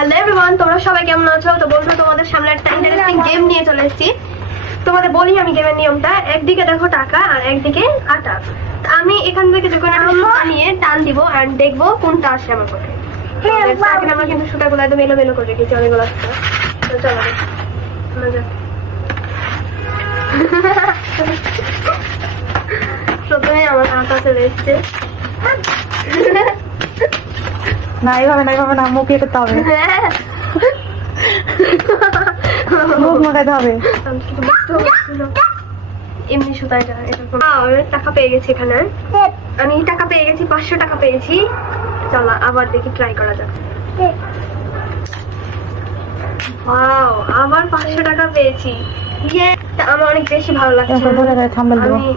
Hello everyone, তোমরা সবাই কেমন আছো? তো বন্ধু, তোমাদের সামনে একটা ইন্টারেস্টিং গেম নিয়ে চলে এসেছি। তোমাদের বলি আমি গেমের নিয়মটা। একদিকে দেখো টাকা আর একদিকে আটা। আমি এখান থেকে যে কোনো একটা সুতা নিয়ে টান দিব আর দেখবো কোনটা আসে আমার পক্ষে। আমরা কিন্তু সুতাগুলো একদম এলোমেলো করে রেখেছি, অনেকগুলো সুতা। তো চলো আমরা যাই। প্রথমে আমার আটা চলে এসছে। না এইভাবে না, এইভাবে না, মুখ ইয়ে করতে হবে, মুখ মাখাতে হবে। এমনি সুতাটা টাকা পেয়ে গেছি এখানে। আমি টাকা পেয়ে গেছি, 500 টাকা পেয়েছি। চলো আবার দেখি, ট্রাই করা যাক। ওয়াও, আবার 500 টাকা পেয়েছি। আমার অনেক বেশি ভালো লাগছে। থাম্বনেল দেবো। আমি